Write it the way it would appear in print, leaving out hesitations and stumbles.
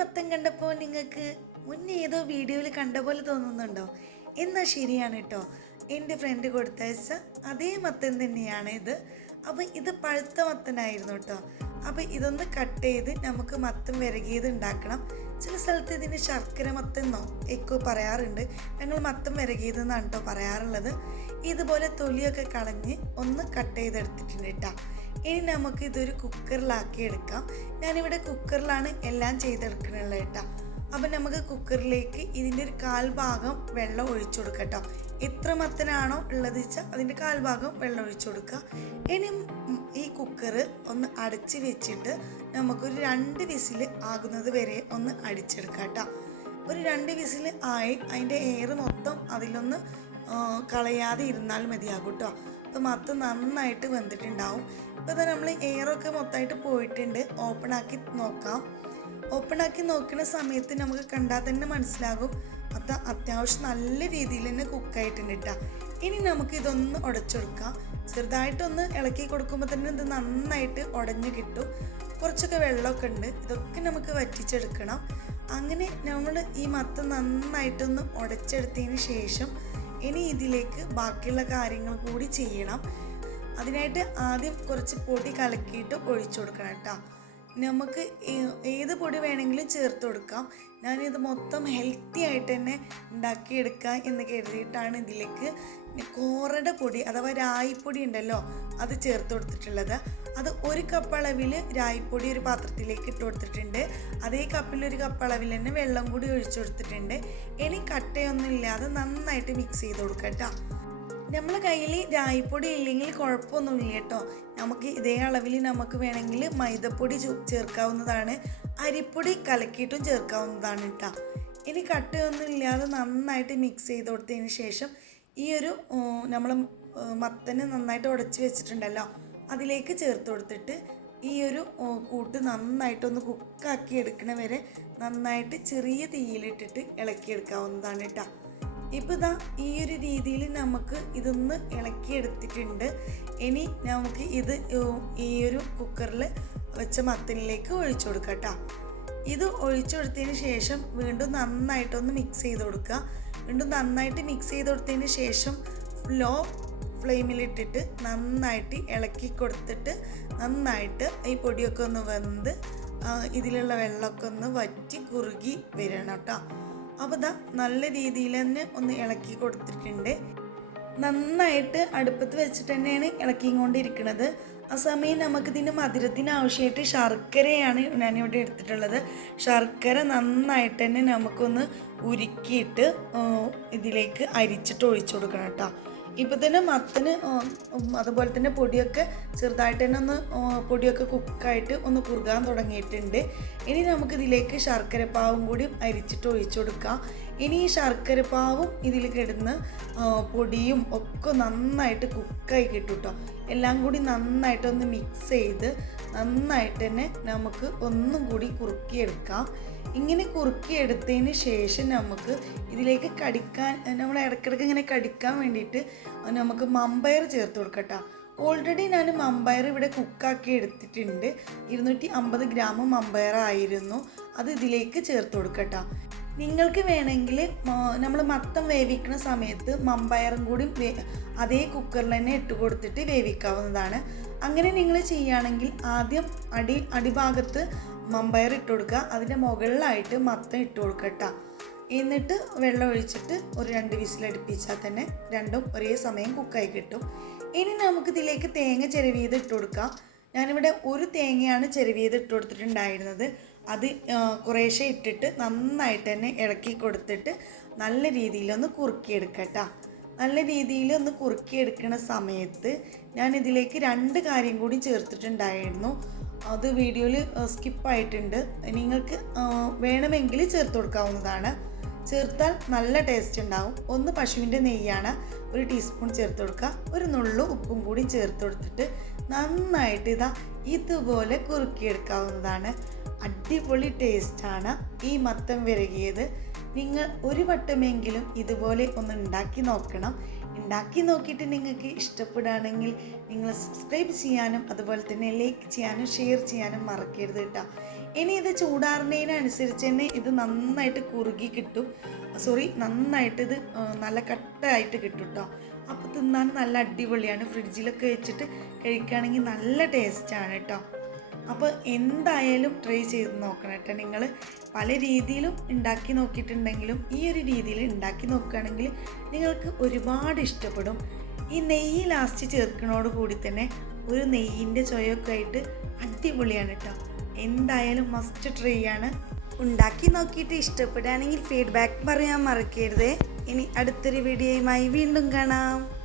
മത്തൻ കണ്ടപ്പോൾ നിങ്ങൾക്ക് മുന്നേ ഏതോ വീഡിയോയിൽ കണ്ട പോലെ തോന്നുന്നുണ്ടോ? എന്നാൽ ശരിയാണ് കേട്ടോ. എൻ്റെ ഫ്രണ്ട് കൊടുത്തയച്ച അതേ മത്തൻ തന്നെയാണ് ഇത്. അപ്പോൾ ഇത് പഴുത്ത മത്തനായിരുന്നു കേട്ടോ. അപ്പോൾ ഇതൊന്ന് കട്ട് ചെയ്ത് നമുക്ക് മത്തൻ വിരകിയത് ഉണ്ടാക്കണം. ചില സ്ഥലത്ത് ഇതിന് ശർക്കര മത്തെന്നോ ഒക്കെ പറയാറുണ്ട്. ഞങ്ങൾ മത്തൻ വിരകിയതെന്നാണ് കേട്ടോ പറയാറുള്ളത്. ഇതുപോലെ തൊലിയൊക്കെ കളഞ്ഞ് ഒന്ന് കട്ട് ചെയ്തെടുത്തിട്ടുണ്ട് കേട്ടോ. ഇനി നമുക്ക് ഇതൊരു കുക്കറിലാക്കി എടുക്കാം. ഞാനിവിടെ കുക്കറിലാണ് എല്ലാം ചെയ്തെടുക്കണുള്ളത് കേട്ടോ. അപ്പം നമുക്ക് കുക്കറിലേക്ക് ഇതിൻ്റെ ഒരു 1/4 ഭാഗം വെള്ളം ഒഴിച്ചു കൊടുക്കാം കേട്ടോ. എത്ര മത്തനാണോ ഉള്ളത് വെച്ചാൽ അതിൻ്റെ 1/4 ഭാഗം വെള്ളം ഒഴിച്ചു കൊടുക്കുക. ഇനി ഈ കുക്കർ ഒന്ന് അടച്ച് വെച്ചിട്ട് നമുക്കൊരു 2 വിസിൽ ആകുന്നത് വരെ ഒന്ന് അടിച്ചെടുക്കാം കേട്ടോ. ഒരു 2 വിസിൽ ആയി അതിൻ്റെ എയർ മൊത്തം അതിലൊന്ന് കളയാതെ ഇരുന്നാൽ മതിയാകും കേട്ടോ. അപ്പോൾ മത്തം നന്നായിട്ട് വെന്തിട്ടുണ്ടാവും. ഇപ്പോൾ തന്നെ നമ്മൾ എയറൊക്കെ മൊത്തമായിട്ട് പോയിട്ടുണ്ട്. ഓപ്പണാക്കി നോക്കാം. ഓപ്പണാക്കി നോക്കുന്ന സമയത്ത് നമുക്ക് കണ്ടാൽ തന്നെ മനസ്സിലാകും മത്തം അത്യാവശ്യം നല്ല രീതിയിൽ തന്നെ കുക്കായിട്ടുണ്ട് കേട്ടോ. ഇനി നമുക്ക് ഇതൊന്ന് ഉടച്ചെടുക്കാം. ചെറുതായിട്ടൊന്ന് ഇളക്കി കൊടുക്കുമ്പോൾ തന്നെ ഇത് നന്നായിട്ട് ഉടഞ്ഞ് കിട്ടും. കുറച്ചൊക്കെ വെള്ളമൊക്കെ ഉണ്ട്, ഇതൊക്കെ നമുക്ക് വറ്റിച്ചെടുക്കണം. അങ്ങനെ നമ്മൾ ഈ മത്തം നന്നായിട്ടൊന്ന് ഉടച്ചെടുത്തതിന് ശേഷം ഇനി ഇതിലേക്ക് ബാക്കിയുള്ള കാര്യങ്ങൾ കൂടി ചെയ്യണം. അതിനായിട്ട് ആദ്യം കുറച്ച് പൊടി കലക്കിയിട്ട് ഒഴിച്ചു കൊടുക്കണം കേട്ടോ. നമുക്ക് ഏത് പൊടി വേണമെങ്കിലും ചേർത്ത് കൊടുക്കാം. ഞാനിത് മൊത്തം ഹെൽത്തി ആയിട്ട് തന്നെ ഉണ്ടാക്കിയെടുക്കാം എന്ന് കരുതിയിട്ടാണ് ഇതിലേക്ക് കോറയുടെ പൊടി അഥവാ രായിപ്പൊടി ഉണ്ടല്ലോ അത് ചേർത്ത് കൊടുത്തിട്ടുള്ളത്. അത് 1 കപ്പ് അളവിൽ രായിപ്പൊടി ഒരു പാത്രത്തിലേക്ക് ഇട്ട് കൊടുത്തിട്ടുണ്ട്. അതേ കപ്പിൽ 1 കപ്പ് അളവിൽ തന്നെ വെള്ളം കൂടി ഒഴിച്ചു കൊടുത്തിട്ടുണ്ട്. ഇനി കട്ടയൊന്നും ഇല്ലാതെ നന്നായിട്ട് മിക്സ് ചെയ്ത് കൊടുക്കാം കേട്ടോ. നമ്മളെ കയ്യിൽ രായിപ്പൊടി ഇല്ലെങ്കിൽ കുഴപ്പമൊന്നുമില്ല കേട്ടോ. നമുക്ക് ഇതേ അളവിൽ നമുക്ക് വേണമെങ്കിൽ മൈദപ്പൊടി ചേർക്കാവുന്നതാണ്. അരിപ്പൊടി കലക്കിയിട്ടും ചേർക്കാവുന്നതാണ് കേട്ടോ. ഇനി കട്ടയൊന്നും ഇല്ലാതെ നന്നായിട്ട് മിക്സ് ചെയ്ത് കൊടുത്തതിന് ശേഷം ഈ ഒരു നമ്മൾ മത്തന് നന്നായിട്ട് ഉടച്ച് വെച്ചിട്ടുണ്ടല്ലോ അതിലേക്ക് ചേർത്ത് കൊടുത്തിട്ട് ഈ ഒരു കൂട്ട് നന്നായിട്ടൊന്ന് കുക്കാക്കി എടുക്കണ വരെ നന്നായിട്ട് ചെറിയ തീയിലിട്ടിട്ട് ഇളക്കിയെടുക്കാവുന്നതാണ് കേട്ടോ. ഇപ്പോൾ ഇതാ ഈ ഒരു രീതിയിൽ നമുക്ക് ഇതൊന്ന് ഇളക്കിയെടുത്തിട്ടുണ്ട്. ഇനി നമുക്ക് ഇത് ഈ ഒരു കുക്കറിൽ വെച്ച മത്തനിലേക്ക് ഒഴിച്ചു കൊടുക്കാം കേട്ടോ. ഇത് ഒഴിച്ചു കൊടുത്തതിന് ശേഷം വീണ്ടും നന്നായിട്ടൊന്ന് മിക്സ് ചെയ്ത് കൊടുക്കുക. വീണ്ടും നന്നായിട്ട് മിക്സ് ചെയ്ത് കൊടുത്തതിന് ശേഷം ലോ ഫ്ലെയിമിലിട്ടിട്ട് നന്നായിട്ട് ഇളക്കി കൊടുത്തിട്ട് നന്നായിട്ട് ഈ പൊടിയൊക്കെ ഒന്ന് വെന്ത് ഇതിലുള്ള വെള്ളമൊക്കെ ഒന്ന് വറ്റി കുറുകി വരണം കേട്ടോ. അപ്പോൾ ഇതാ നല്ല രീതിയിൽ തന്നെ ഒന്ന് ഇളക്കി കൊടുത്തിട്ടുണ്ട്. നന്നായിട്ട് അടുപ്പത്ത് വെച്ചിട്ട് തന്നെയാണ് ഇളക്കിക്കൊണ്ടിരിക്കുന്നത്. ആ സമയം നമുക്കിതിന് മധുരത്തിന് ആവശ്യമായിട്ട് ശർക്കരയാണ് ഞാനിവിടെ എടുത്തിട്ടുള്ളത്. ശർക്കര നന്നായിട്ട് തന്നെ നമുക്കൊന്ന് ഉരുക്കിയിട്ട് ഇതിലേക്ക് അരിച്ചിട്ട് ഒഴിച്ചു കൊടുക്കണം കേട്ടോ. ഇപ്പോൾ തന്നെ മത്തന് അതുപോലെ തന്നെ പൊടിയൊക്കെ ചെറുതായിട്ട് തന്നെ ഒന്ന് പൊടിയൊക്കെ കുക്കായിട്ട് ഒന്ന് കുറുകാൻ തുടങ്ങിയിട്ടുണ്ട്. ഇനി നമുക്കിതിലേക്ക് ശർക്കരപ്പാവും കൂടി അരിച്ചിട്ട് ഒഴിച്ചു കൊടുക്കാം. ഇനി ഈ ശർക്കരപ്പാവും ഇതിൽ കിടന്ന് പൊടിയും ഒക്കെ നന്നായിട്ട് കുക്കായി കിട്ടും കേട്ടോ. എല്ലാം കൂടി നന്നായിട്ടൊന്ന് മിക്സ് ചെയ്ത് നന്നായിട്ട് തന്നെ നമുക്ക് ഒന്നും കൂടി കുറുക്കിയെടുക്കാം. ഇങ്ങനെ കുറുക്കിയെടുത്തതിന് ശേഷം നമുക്ക് ഇതിലേക്ക് കടിക്കാൻ നമ്മൾ ഇടയ്ക്കിടയ്ക്ക് ഇങ്ങനെ കടിക്കാൻ വേണ്ടിയിട്ട് നമുക്ക് മമ്പയർ ചേർത്ത് കൊടുക്കാം കേട്ടോ. ഓൾറെഡി ഞാൻ മമ്പയർ ഇവിടെ കുക്കാക്കി എടുത്തിട്ടുണ്ട്. 250 ഗ്രാം മമ്പയറായിരുന്നു. അത് ഇതിലേക്ക് ചേർത്ത് കൊടുക്കാം കേട്ടോ. നിങ്ങൾക്ക് വേണമെങ്കിൽ നമ്മൾ മത്തം വേവിക്കുന്ന സമയത്ത് മമ്പയറും കൂടി അതേ കുക്കറിൽ തന്നെ ഇട്ട് കൊടുത്തിട്ട് വേവിക്കാവുന്നതാണ്. അങ്ങനെ നിങ്ങൾ ചെയ്യുകയാണെങ്കിൽ ആദ്യം അടിഭാഗത്ത് മമ്പയർ ഇട്ട് കൊടുക്കുക, അതിൻ്റെ മുകളിലായിട്ട് മത്തം ഇട്ട് കൊടുക്കുക കേട്ടോ. എന്നിട്ട് വെള്ളം ഒഴിച്ചിട്ട് ഒരു 2 വിസിലടുപ്പിച്ചാൽ തന്നെ രണ്ടും ഒരേ സമയം കുക്കായി കിട്ടും. ഇനി നമുക്കിതിലേക്ക് തേങ്ങ ചിരവിയത് ഇട്ട് കൊടുക്കാം. ഞാനിവിടെ 1 തേങ്ങയാണ് ചിരവിയത് ഇട്ട് കൊടുത്തിട്ടുണ്ടായിരുന്നത്. അത് കുറേശ്ശെ ഇട്ടിട്ട് നന്നായിട്ട് തന്നെ ഇളക്കി കൊടുത്തിട്ട് നല്ല രീതിയിലൊന്ന് കുറുക്കിയെടുക്കാം കേട്ടോ. നല്ല രീതിയിൽ ഒന്ന് കുറുക്കിയെടുക്കുന്ന സമയത്ത് ഞാനിതിലേക്ക് 2 കാര്യം കൂടി ചേർത്തിട്ടുണ്ടായിരുന്നു. അത് വീഡിയോയിൽ സ്കിപ്പായിട്ടുണ്ട്. നിങ്ങൾക്ക് വേണമെങ്കിൽ ചേർത്ത് കൊടുക്കാവുന്നതാണ്. ചേർത്താൽ നല്ല ടേസ്റ്റ് ഉണ്ടാവും. ഒന്ന് പശുവിൻ്റെ നെയ്യാണ്, 1 ടീസ്പൂൺ ചേർത്ത് കൊടുക്കുക. ഒരു നുള്ളു ഉപ്പും കൂടി ചേർത്ത് കൊടുത്തിട്ട് നന്നായിട്ട് ഇതുപോലെ കുറുക്കിയെടുക്കാവുന്നതാണ്. അടിപൊളി ടേസ്റ്റാണ് ഈ മത്തൻ വിരകിയത്. നിങ്ങൾ ഒരു വട്ടമെങ്കിലും ഇതുപോലെ ഒന്ന് ഉണ്ടാക്കി നോക്കണം. ഉണ്ടാക്കി നോക്കിയിട്ട് നിങ്ങൾക്ക് ഇഷ്ടപ്പെടുകയാണെങ്കിൽ നിങ്ങൾ സബ്സ്ക്രൈബ് ചെയ്യാനും അതുപോലെ തന്നെ ലൈക്ക് ചെയ്യാനും ഷെയർ ചെയ്യാനും മറക്കരുത് കേട്ടോ. ഇനി ഇത് ചൂടാറുന്നതിനനുസരിച്ച് തന്നെ ഇത് നന്നായിട്ട് കുറുകി കിട്ടും. നന്നായിട്ട് ഇത് നല്ല കട്ടയായിട്ട് കിട്ടും കേട്ടോ. അപ്പോൾ തിന്നാൻ നല്ല അടിപൊളിയാണ്. ഫ്രിഡ്ജിലൊക്കെ വെച്ചിട്ട് കഴിക്കുകയാണെങ്കിൽ നല്ല ടേസ്റ്റാണ് കേട്ടോ. അപ്പോൾ എന്തായാലും ട്രൈ ചെയ്ത് നോക്കണം കേട്ടോ. നിങ്ങൾ പല രീതിയിലും ഉണ്ടാക്കി നോക്കിയിട്ടുണ്ടെങ്കിലും ഈ ഒരു രീതിയിൽ ഉണ്ടാക്കി നോക്കുകയാണെങ്കിൽ നിങ്ങൾക്ക് ഒരുപാട് ഇഷ്ടപ്പെടും. ഈ നെയ്യ് ലാസ്റ്റ് ചേർക്കുന്നതോട് കൂടി തന്നെ ഒരു നെയ്യിൻ്റെ ചൊയൊക്കെ ആയിട്ട് അടിപൊളിയാണ് കേട്ടോ. എന്തായാലും മസ്റ്റ് ട്രൈ ആണ്. ഉണ്ടാക്കി നോക്കിയിട്ട് ഇഷ്ടപ്പെടുകയാണെങ്കിൽ ഫീഡ്ബാക്ക് പറയാൻ മറക്കരുതേ. ഇനി അടുത്തൊരു വീഡിയോയുമായി വീണ്ടും കാണാം.